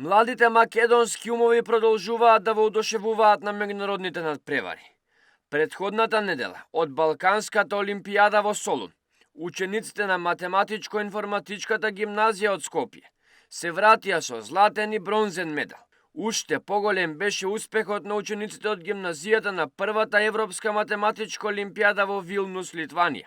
Младите македонски умови продолжуваат да воодушевуваат на меѓународните надпревари. Претходната недела од Балканската олимпијада во Солун, учениците на математичко-информатичката гимназија од Скопје се вратија со златен и бронзен медал. Уште поголем беше успехот на учениците од гимназијата на првата европска математичка олимпијада во Вилнус, Литванија,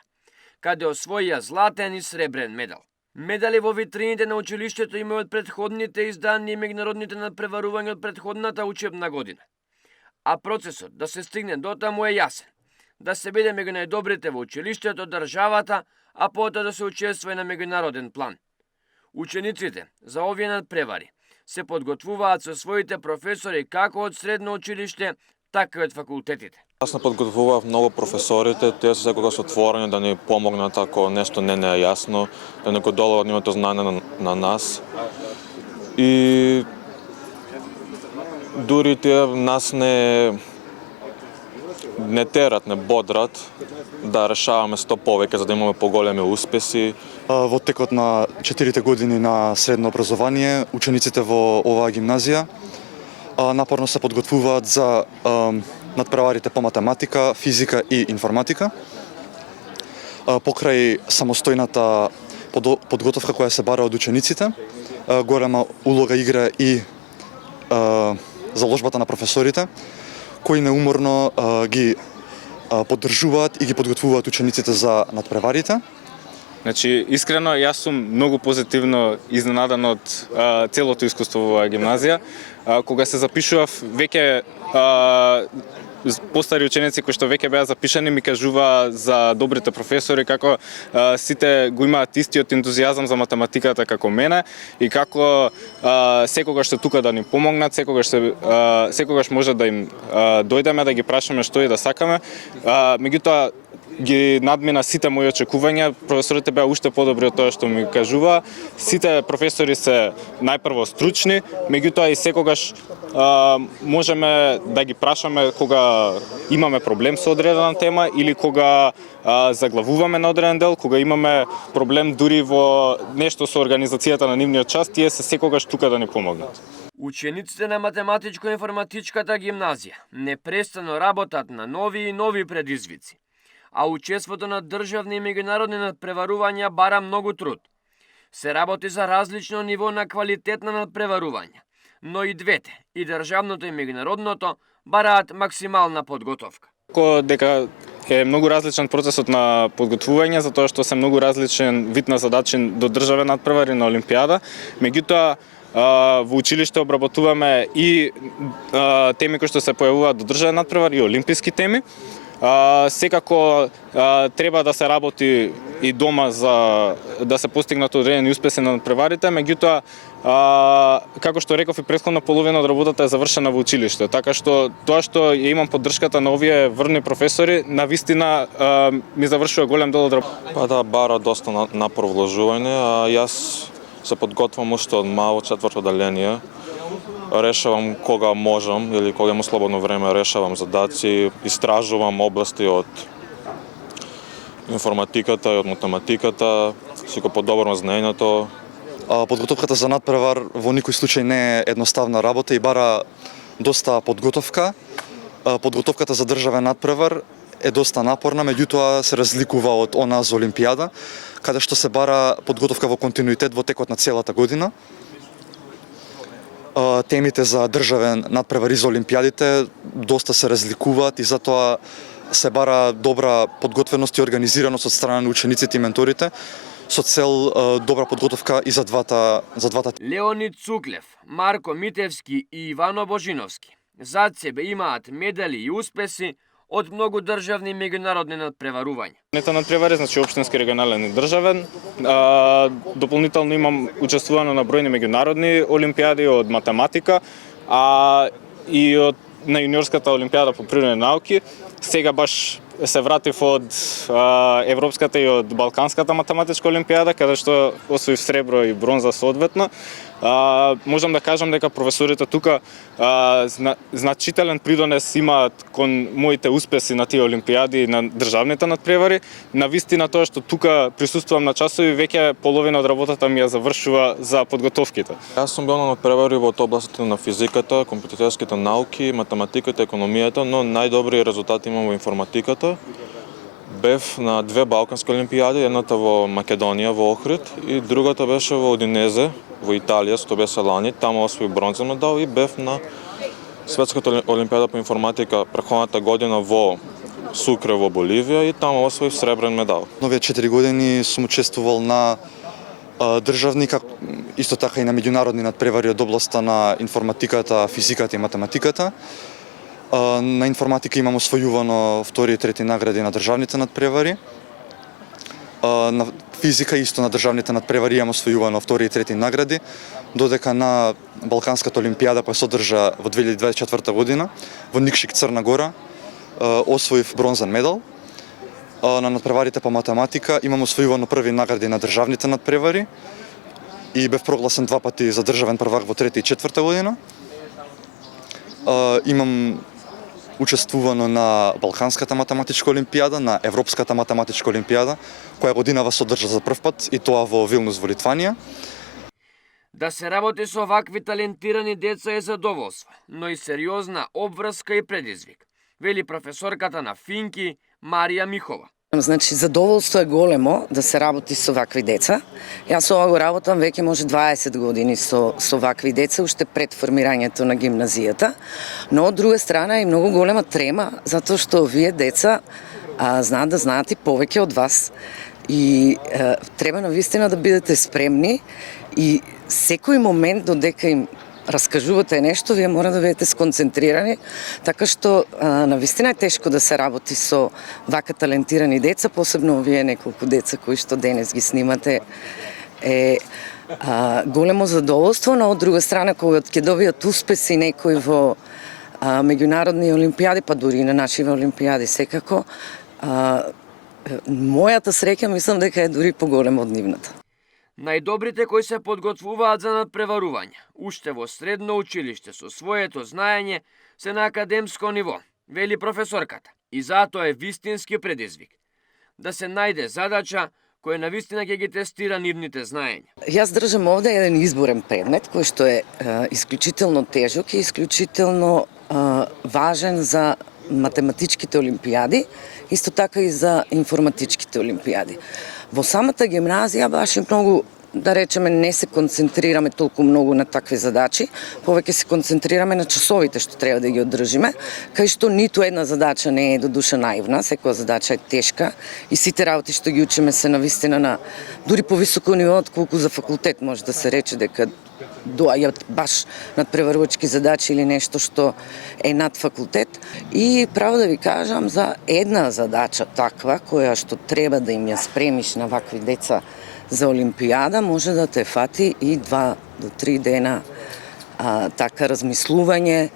каде освоија златен и сребрен медал. Медали во витрините на училиштето има од претходните издани и меѓународните надпреварувања од претходната учебна година. А процесот да се стигне до таму е јасен. Да се биде меѓу најдобрите во училиштето, државата, а потоа да се учествува на меѓународен план. Учениците за овие надпревари се подготвуваат со своите професори како од средно училиште, така и од факултетите. Јас не подготвував многу професорите, тие се секогаш отворени да ни помогнат ако нешто не е јасно, да некој долу од нивото знаење на нас. И дури тие нас не терат, не бодрат да решаваме што повеќе за да имаме поголеми успеси. Во текот на 4 години на средно образование, учениците во оваа гимназија напорно се подготвуваат за надпреварите по математика, физика и информатика. Покрај самостојната подготовка која се бара од учениците, голема улога игра и заложбата на професорите, кои неуморно ги поддржуваат и ги подготвуваат учениците за надпреварите. Значи, искрено, јас сум многу позитивно изненадан од целото искуство во оваа гимназија. Кога се запишував, веќе постари ученици кои што веќе беа запишани ми кажува за добрите професори како сите го имаат истиот ентузијазам за математиката како мене и како секогаш што тука да ни помогнат, секогаш може да им дојдеме да ги прашаме што е да сакаме. Меѓутоа ги надмина сите мои очекувања, професорите беа уште подобри од тоа што ми кажува. Сите професори се најпрво стручни, меѓутоа и секогаш можеме да ги прашаме кога имаме проблем со одредена тема или кога заглавуваме на одреден дел, кога имаме проблем дури во нешто со организацијата на нивниот час, тие се секогаш тука да ни помогнат. Учениците на математичко-информатичката гимназија непрестано работат на нови и нови предизвици, а учеството на државни и меѓународни надпреварувања бара многу труд. Се работи за различно ниво на квалитет на надпреварување, но и двете, и државното и меѓународното, бараат максимална подготовка. Дека е многу различен процесот на подготвување, затоа што се многу различен вид на задачи до државен надпревар и на олимпијада. Меѓутоа, во училиште обработуваме и теми кои што се појавуваат до државен надпревар и олимписки теми. Секако треба да се работи и дома за да се постигнат одредени успеси на надпреварите, меѓутоа како што реков и претходна половина од работата е завршена во училиште, така што тоа што ја имам поддршката на овие врни професори, навистина ми завршува голем дел од работата. Па да, бара доста напор вложување, а јас се подготвам уште од мало, 4-то одделение. Решавам кога можам или кога имам слободно време, решавам задаци, истражувам области од информатиката и од математиката, си го подобрам знаењето. Подготовката за надпревар во никој случај не е едноставна работа и бара доста подготовка. Подготовката за државен надпревар е доста напорна, меѓутоа се разликува од она за олимпијада, каде што се бара подготовка во континуитет во текот на целата година. Темите за државен надпревар и за олимпијадите доста се разликуваат и затоа се бара добра подготвеност и организираност од страна на учениците и менторите со цел добра подготовка и за двата. Леонид Цуклев, Марко Митевски и Ивано Божиновски зад себе имаат медали и успеси од многу државни и меѓународни надпреварувања. Нета надпревари, значи општински, регионален и државен. Дополнително имам учествувано на бројни меѓународни олимпијади од математика, и на јуниорската олимпијада по природни науки. Сега баш се вратив од европската и од балканската математичка олимпијада, каде што освоив сребро и бронза соодветно. можам да кажам дека професорите тука значителен придонес имаат кон моите успеси на тие олимпијади и на државните надпревари. На вистина тоа што тука присуствувам на часови, веќе половина од работата ми ја завршува за подготовките. Јас сум бил на надпревари во областите на физиката, компјутерските науки, математиката, економијата, но најдобри резултати имам во информатиката. Бев на две балкански олимпијади, едната во Македонија, во Охрид, и другата беше во Одинезе, во Италија, што беше лани. Таму освои бронзен медал и бев на Светската олимпијада по информатика претходната година во Сукре во Боливија и таму освоив сребрен медал. Новите 4 години сум учествувал на државни, исто така и на меѓународни надпревари од областа на информатиката, физиката и математиката. На информатика имам освојувано втори и трети награди на државните надпревари. На физика исто на државните надпревари имам освојувано втори и трети награди, додека на Балканската олимпијада која се одржа во 2024 година во Никшик, Црна Гора, освоив бронзен медал. На надпреварите по математика имам освојувано први награди на државните надпревари и бев прогласен два пати за државен првак во трета и четврта година. Имам учествувано на Балканската математичка олимпијада, на Европската математичка олимпијада, која годинава се одржа за прв пат и тоа во Вилнус во Литванија. Да се работи со вакви талентирани деца е задоволство, но и сериозна обврска и предизвик, вели професорката на Финки Марија Михова. Значи, задоволство е големо да се работи со вакви деца. Јас ова го работам веќе може 20 години со вакви деца, уште пред формирањето на гимназијата. Но од друга страна е многу голема трема, затоа што овие деца знаат да знаат и повеќе од вас. И треба навистина да бидете спремни и секој момент додека им раскажувате нешто, вие мора да бидете сконцентрирани, така што навистина е тешко да се работи со вака талентирани деца, посебно овие неколку деца кои што денес ги снимате, е големо задоволство, но од друга страна кога ќе добијат успеси некои во меѓународни олимпијади, па дури и на нашиве олимпијади секако, мојата среќа мислам дека е дури поголема од нивната. Најдобрите кои се подготвуваат за надпреварување, уште во средно училиште со своето знаење, се на академско ниво, вели професорката. И затоа е вистински предизвик. Да се најде задача која навистина ќе ги тестира нивните знаења. Јас држам овде еден изборен предмет кој што е исклучително тежок и исклучително важен за математичките олимпијади, исто така и за информатичките олимпијади. Во самата гимназија баш и многу, да речеме, не се концентрираме толку многу на такви задачи, повеќе се концентрираме на часовите што треба да ги одржиме, кај што ниту една задача не е до душа наивна, секоја задача е тешка и сите работи што ги учиме се навистина на дури повисоко ниво од колку за факултет може да се рече дека доаѓаат баш надпреварувачки задачи или нешто што е над факултет. И право да ви кажам, за една задача таква, која што треба да им ја спремиш на вакви деца за олимпијада, може да те фати и 2 до 3 дена така размислување,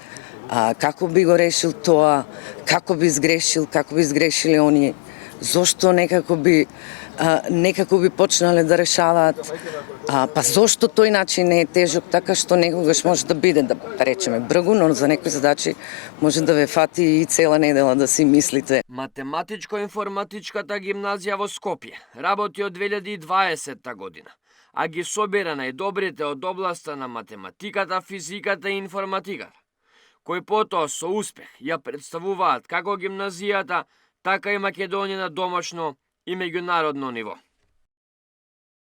како би го решил тоа, како би сгрешили они, зошто некако би почнале да решаваат, па зошто тој начин не е тежок, така што некогаш може да биде, да речеме, бргу, но за некои задачи може да ве фати и цела недела да си мислите. Математичко-информатичката гимназија во Скопје работи од 2020 година, а ги собира најдобрите од областа на математиката, физиката и информатиката, кои потоа со успех ја представуваат како гимназијата, така и Македонија на домашно и меѓународно ниво.